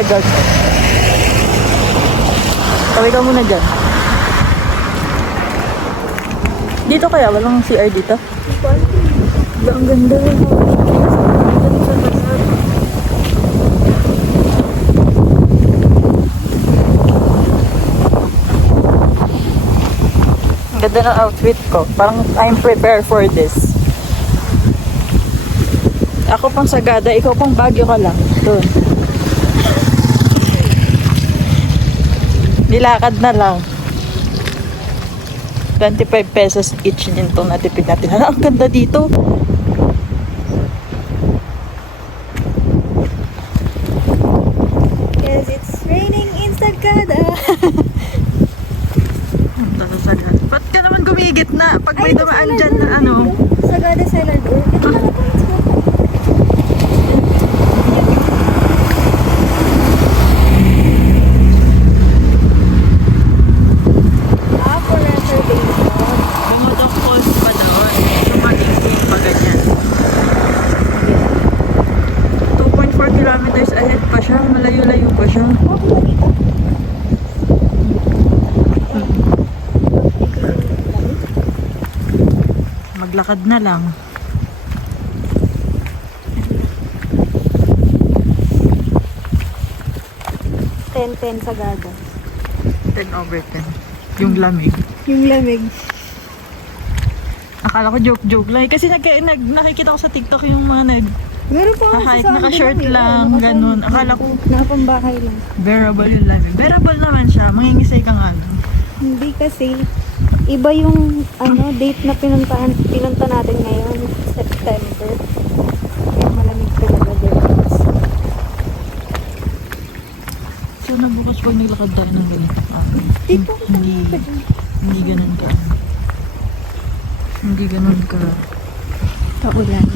Legal. Kaway ka muna dyan. Dito kaya? Walang CR dito? Ang ganda. Ang ganda ng outfit ko. Parang I'm prepared for this. Ako pang Sagada, ikaw pang Baguio ka lang. Doon. Nilakad na lang. 25 pesos each din itong natipid natin. Ang ganda dito. Yes, it's raining in Sagada. Sagada. Ba't ka naman gumigit na? Pag may dumaan dyan na ano. Sagada Cellar Door. Ito na ito. Bumodok falls pa doon. Sumating pa ganyan. 2.4 kilometers ahead pa siya. Malayo-layo pa siya. Maglakad na lang. 10-10 Sagada. 10/10. Yung lamig. Yung lamig. Akala ko joke-joke lang. Kasi nakikita ko sa TikTok yung mga Meron pa nga kahit sa naka-shirt amin, lang, ganun. Akala ko nakapambahay lang. bearable yung lamig. Bearable naman siya. Mangingisay ka nga lang. Hindi kasi iba yung date na pinunta natin ngayon, September. Kaya malamig talaga bukas. So, bukas pag naglakad tayo ng ganito. Dito Hindi ganun ka. Hindi ganun ka. Paulan.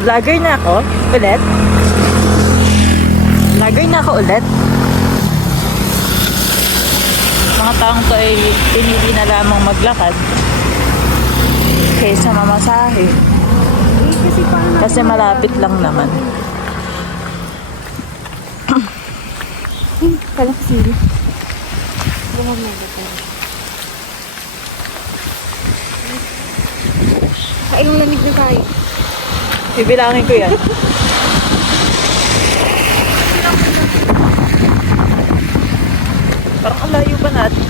Vlogger na ako ulit. Vlogger na ako ulit. Mga taong to ay pinili na lamang maglakad kaysa mamasahe. Kasi malapit lang naman. Kala ko sili. Bukan na ito. Kailong lamig na tayo. Bibilangin ko yan. Parang ang layo pa natin.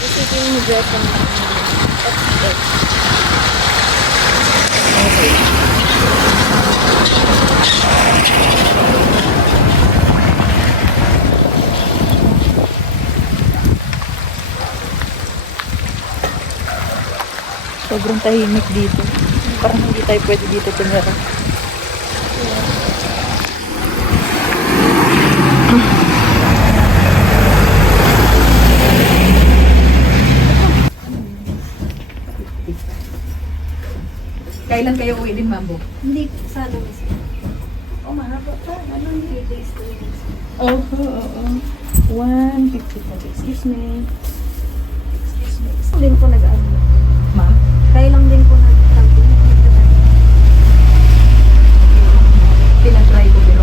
Kasi ito yung dress na sobrang tahimik dito. Parang hindi tayo pwede dito tumira. Kailan kayo uwi din, Mambo? Hindi, sana mas. Oh, mahaba pa. Ano, 3 days, 2 days. Oo. 155. Excuse me. Din po nag-ano. Ma'am? Kaya lang din po nag-camping. Tinatry ko pero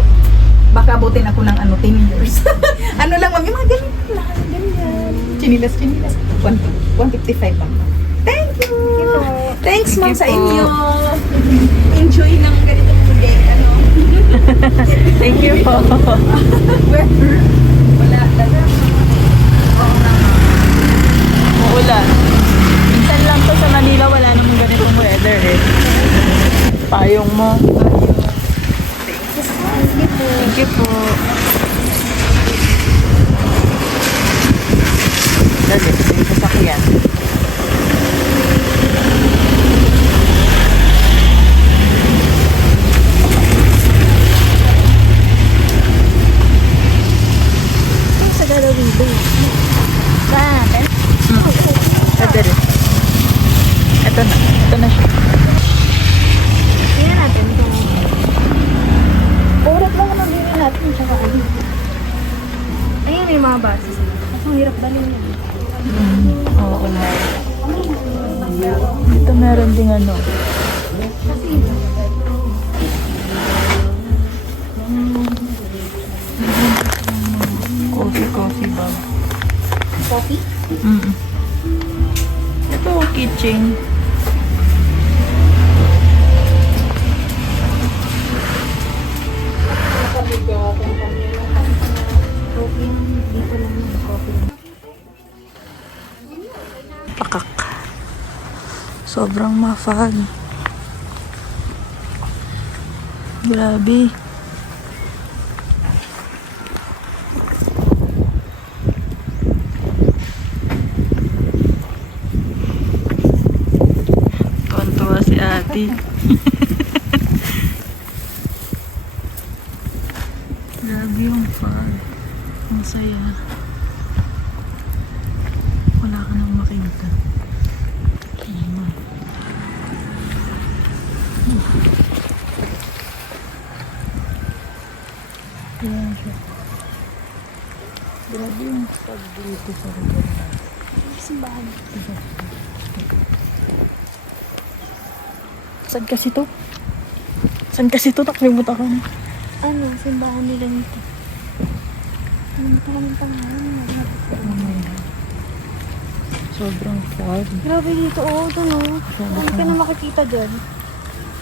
baka abutin ako ng 10 years. Ano lang, ma'am, yung mga ganyan lang. Ganyan. Chinilas. 155, ma'am. Thank you! Thanks, ma'am, sa inyo. Enjoy ng ganito today. Thank you po. Weather. Wala talaga. Oo naman. Uulan. Minsan lang to sa Manila, wala namang ganitong weather eh. Payong mo. Thank you po. Dali, sige sasakyan. Sagada window. Bakit? Dali. Ito na siya. Tingnan natin kung orat lang naman din natin tsaka ano. Ayun, may mga bases. Ang hirap dalhin yan. Oo na. Dito meron ding ano. Coffee bag. Coffee? Ito, kitchen. Coffee lang. Dito lang yung coffee lang. Pakak. Sobrang mafag. Grabe. Tuwan-tuwa si ate. Grabe yung fog. Ang saya. Wala ka nang makita. Ayan siya. Grabe yung fog dito sa lugar na. Simbahan. Saan kasi to? Saan kasi to? Nakalimutan ko na. Ano, simbahan nila nito. Ano pa naman pangalan? Sobrang fog. Grabe dito, oh. Ito, no? Ano ka na makikita dyan?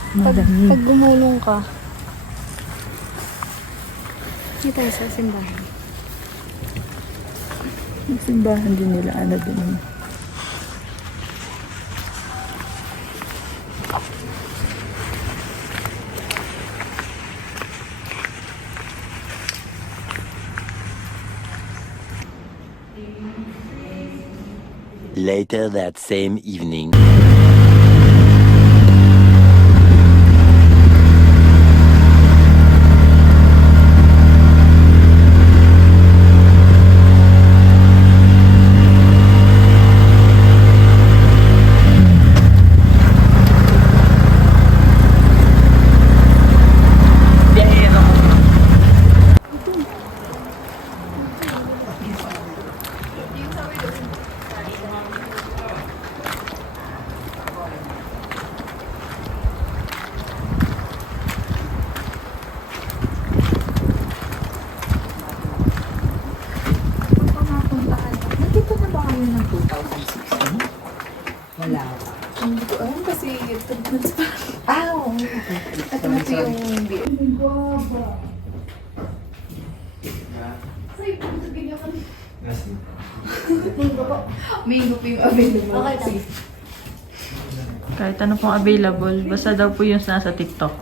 Pag Madami. gumulong ka. Dito tayo sa simbahan. Yung simbahan din nila, ano din. Later that same evening. Nandito na ba kayo ng 2016? Wala pa. Hindi ko alam kasi 3 months pa. Oo. At ano po yung... Mango po yung available. Okay lang. Kahit ano pong available, basta daw po yung nasa TikTok.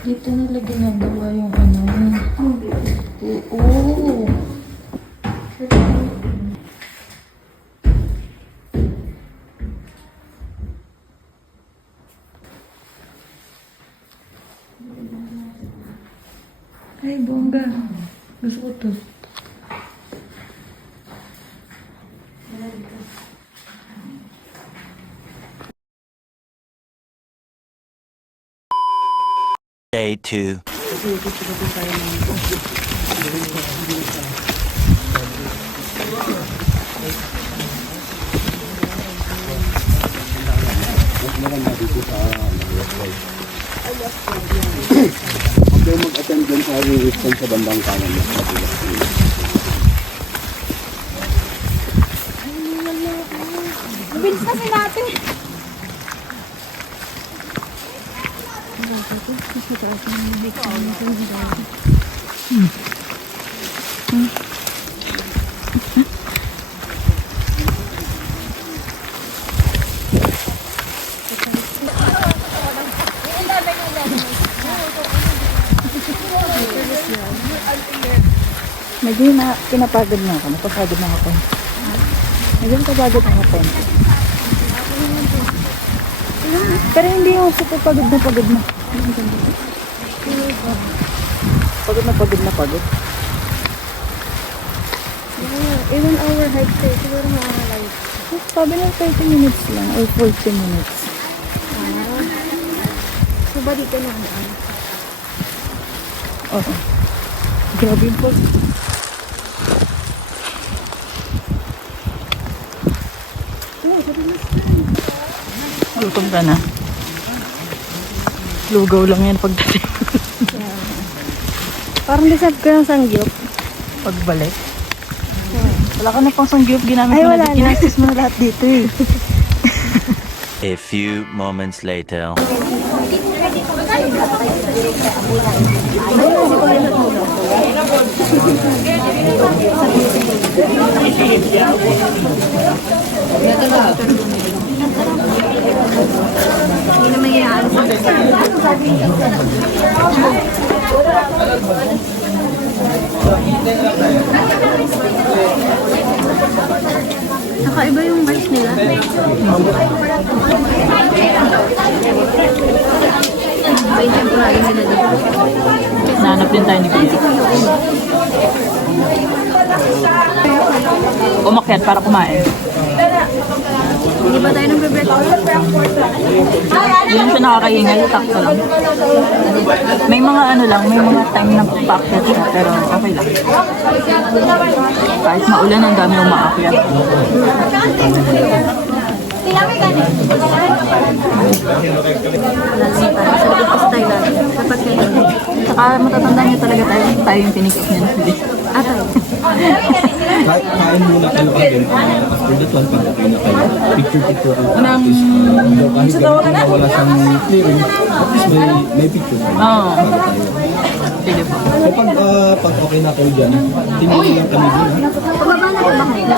Dito nila ginagawa yung ano. Oo. Ay, bongga. Gusto ko to. Day 2. Huwag kayo mag-attend dyan sa response sa bandang kanan. Bilis kasi natin. Medyo na pinapagod na ako. Napapagod na ako. Medyo napapagod na ako. Pero hindi yung super pagod na pagod na. Pagod na pagod na pagod. Even our hike tayo, siguro makakalive. Sabi ng 30 minutes lang or 40 minutes. So, ba dito na ano? Oo. Grabe yung pag. Gutom ka na. Lugaw lang yan pagdating. Parang deserve ko ng sangyup. Pagbalik. Wala ka na pang sangyup. Ginamit Ay, mo wala na. na. Ginastos mo na lahat dito eh. A few moments later. Hindi na mangyayari sa Nakaiba yung rice nila. Iba yung temporary nila dito. Nahanap din tayo ni Kuya. Umakyat para kumain. Hindi ba tayo nagbe-breakfast? Hindi naman siya nakakahingal. Takto lang. May mga ano lang, may mga time na paakyat siya. Pero okay lang. Kahit maulan, ang dami umaakyat. Sa breakfast tayo lagi. Dapat kayo. Saka matatandaan niyo talaga tayo yung tinikip niya. Hindi. Tayo. Kain muna kayo again. After that one, pagdating na kayo. Picture-picture ang Unang... kahit ganito wala siyang clearing, at least may picture kayo. Oo. Bago tayo. Sige po. So pag okay na kayo dyan, tingin lang kami dun. Pababa na ba kayo?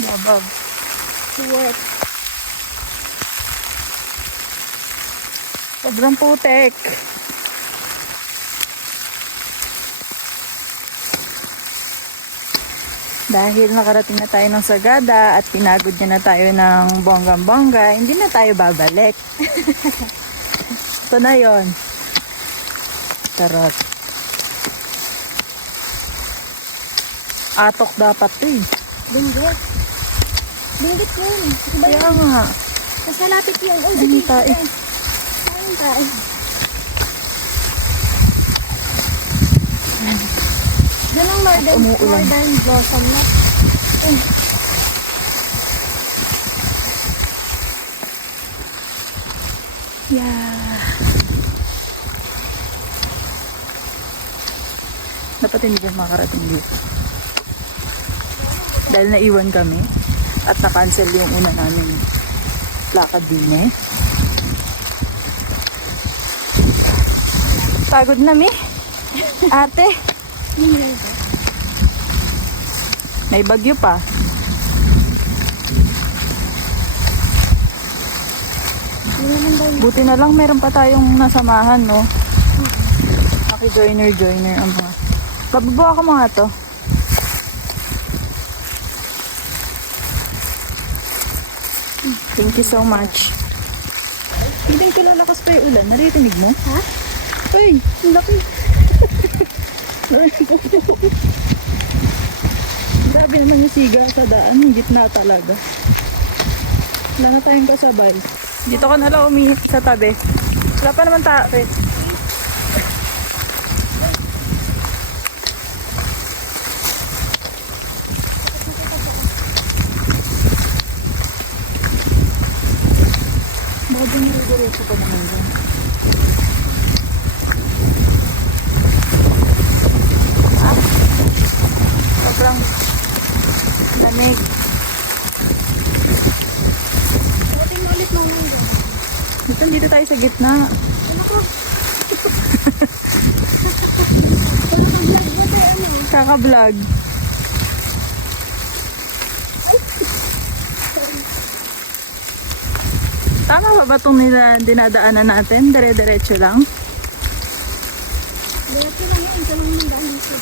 Babab. What? Sobrang putek. Dahil nakarating na tayo ng Sagada at pinagod niya na tayo ng bonggang-bongga, hindi na tayo babalik. Ito na yon. Charot. Atok dapat to eh. Binggit. Binggit yun. Iba Kaya yun. nga. Mas malapit yun. Ay, Ano tayo? Saan tayo? Ganang northern blossom na. Ay. Yeah. Dapat hindi ba makarating dito? Dahil naiwan kami at na-cancel yung una namin lakad din eh. Pagod na mi. Ate, may bagyo pa. Buti na lang meron pa tayong nasamahan, no? Maki-joiner ang mga. Bababawa ko mga to. Thank you so much. Hindi ko lalakas pa yung ulan. Naririnig mo? Ha? Ay, Ang laki. grabe naman yung siga sa daan. Yung gitna talaga. Wala na tayong kasabay. Dito ka na lang umihit sa tabi. Wala pa naman tayo. Baka dyan narigaroso pa naman dyan. Sobrang lamig. Buting ulit mo ngayon. Dapat dito tayo sa gitna. Kaka-vlog. Tama ba ba itong dinadaanan natin? Dire-diretso lang? Diretso lang yan. Ito lang yung daan dito.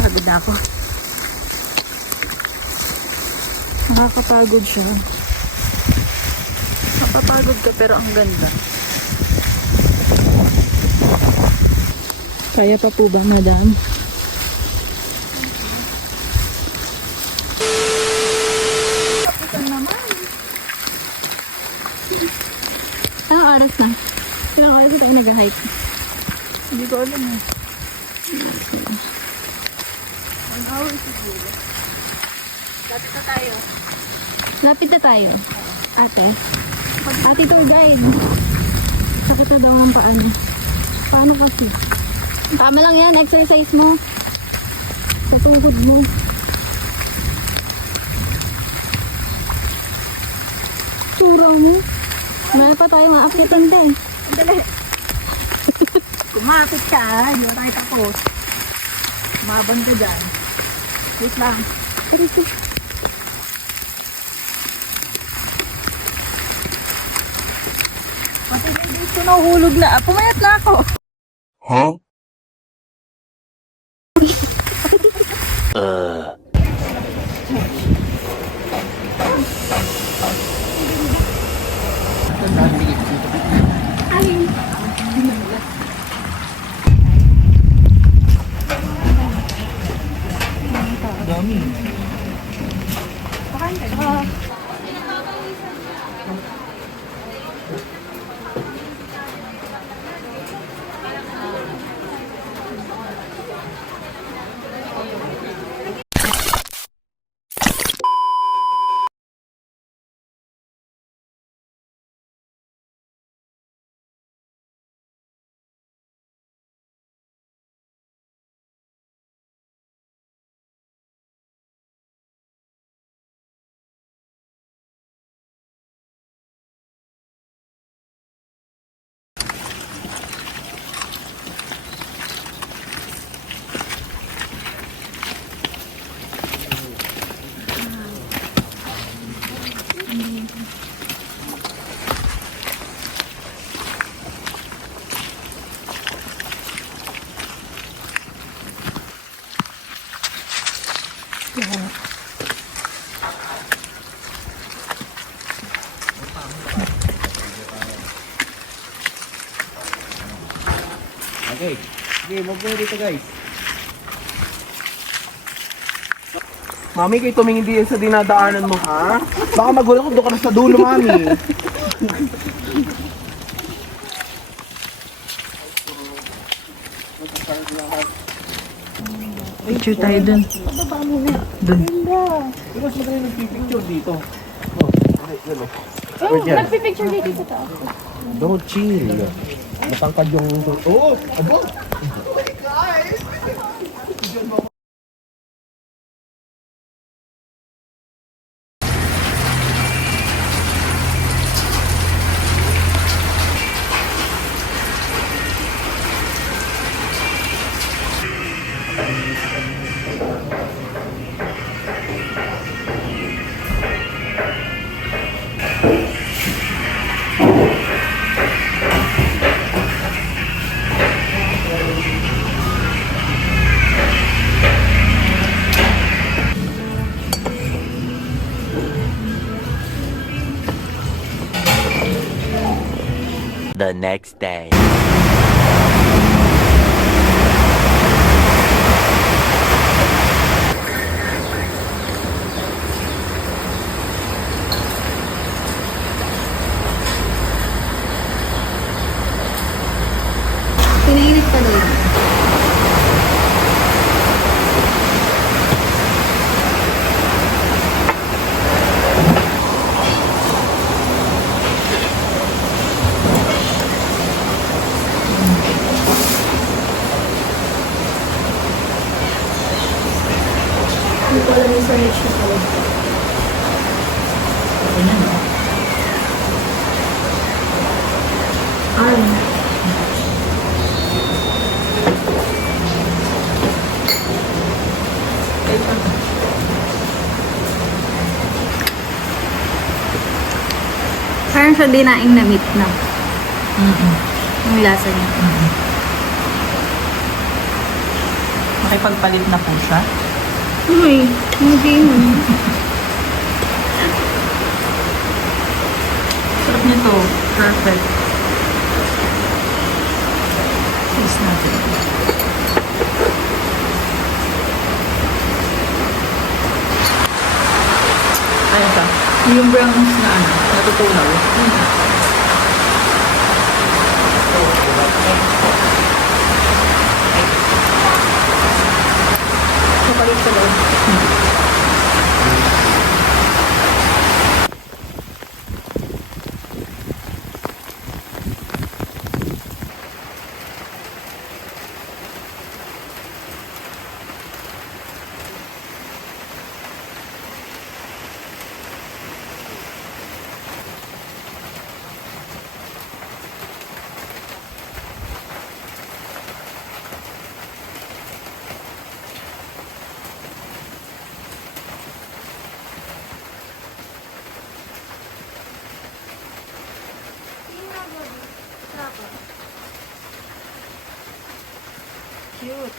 Pagod na ako. Nakakapagod siya. Napapagod ka pero ang ganda. Kaya pa po ba, madam? Anong oras na? Ilang oras tayo nag-hike? Hindi ko alam eh. Lapit na tayo. Ate. Ate tour guide. Sakit na daw ng paa niya. Paano kasi? Tama lang yan. Exercise mo. Sa tuhod mo. Sura mo. Meron pa tayo maakyatin din. Dali. Kumapit ka, hindi mo tayo tapos. Mabang ka dyan. Wait lang. Pati hindi ko nahulog na. Pumayat na ako. Okay. Okay, move na dito guys. Mami, kayo tumingin din sa dinadaanan mo, ha? Baka magulat ko doon ka na sa dulo, mami. Picture tayo dun. Dun. Ikaw sila kayo nagpipicture dito. Nagpipicture dito sa taas. Don't chill. Matangkad yung... Oh! Abo! The next day. Pinainit pa doon. Hindi ko alam yung furniture ko. Ay. Parang siya dinaing na meat na. Yung lasa niya. Makipagpalit na po siya. Uy, hindi mo. Sarap nito. Perfect. Taste natin. Ayun siya. Yung browns na ano, natutunaw. Kapalit sa loob. Cute.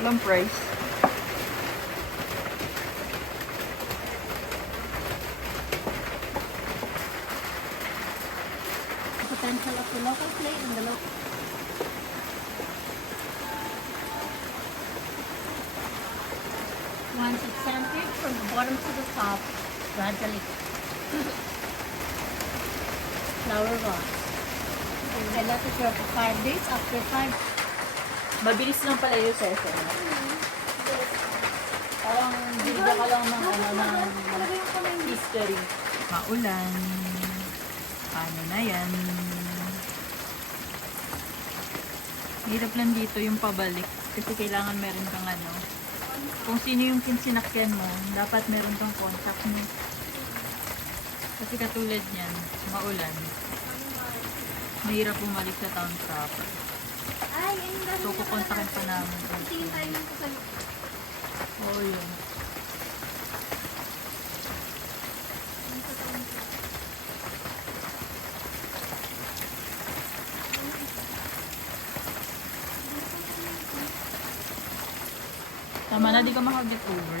Walang price. Potential of the local plate and the local. Once it's centered from the bottom to the top, gradually. Flour wash. I let it for 5 days. After 5, Mabilis lang pala yung session. Parang bigla ka lang ng ano ng history. Maulan. Paano na yan? Hirap lang dito yung pabalik. Kasi kailangan meron kang ano. Kung sino yung sinakyan mo, dapat meron kang contact mo. Kasi katulad niyan, maulan. Mahirap bumalik sa town proper. ay, ayun lang. So, kukontakin pa namin. Tingin tayo ng kasalo. Oo, yun. Tama na, di ka makagit over.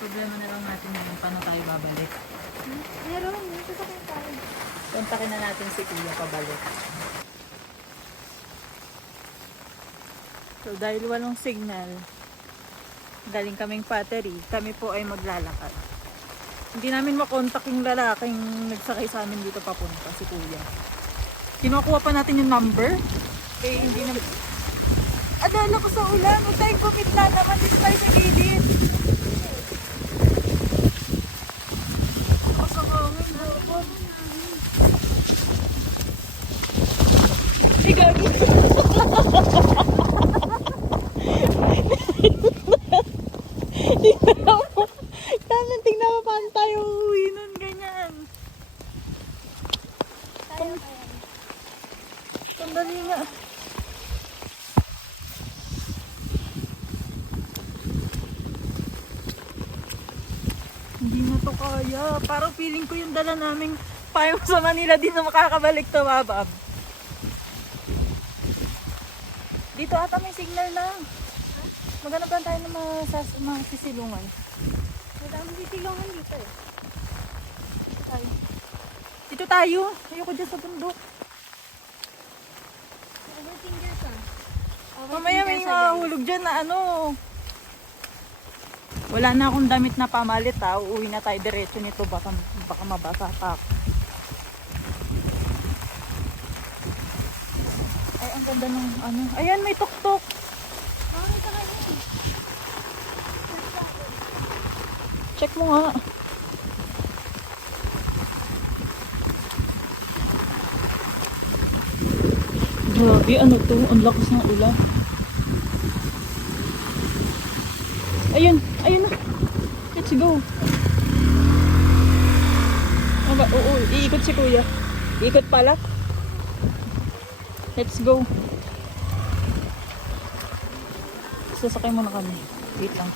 Problema na lang natin ngayon, paano tayo babalik. Meron, may sasakyan tayo. Kontakin na natin si Kuya pabalik. So dahil walang signal, galing kaming Pateri, kami po ay maglalakad. Hindi namin makontak yung lalaking nagsakay sa amin dito papunta, si Kuya. Kinukuha pa natin yung number. Eh, hindi naman. Adala ko sa ulan. Huwag tayong kumitla naman. Dito tayo sa gilid. Masangangin. Eh, gagi. Tingnan mo. Tingnan mo paano tayo uuwi nun. Ganyan. Sandali nga. Hindi na to kaya. Parang feeling ko yung dala naming payo sa Manila din na makakabalik to, babab. Dito ata may signal na. Maghanap lang tayo ng mga sisilungan. Madami sisilungan dito eh. Dito tayo. Dito tayo. Ayoko dyan sa bundok. Overthinker ka. Mamaya may mahulog dyan na ano. Wala na akong damit na pamalit ha. Uuwi na tayo diretso nito. Baka mabasa pa ako. Ay, ang ganda ng ano. Ayan, may tuktok. Bakit ka kayo? Check mo nga. Grabe, ano to? Ang lakas ng ulan. Ayun, ayun na. Let's go. Aba, oo, iikot si kuya. Iikot pala. Let's go. Sasakay muna kami. Wait lang.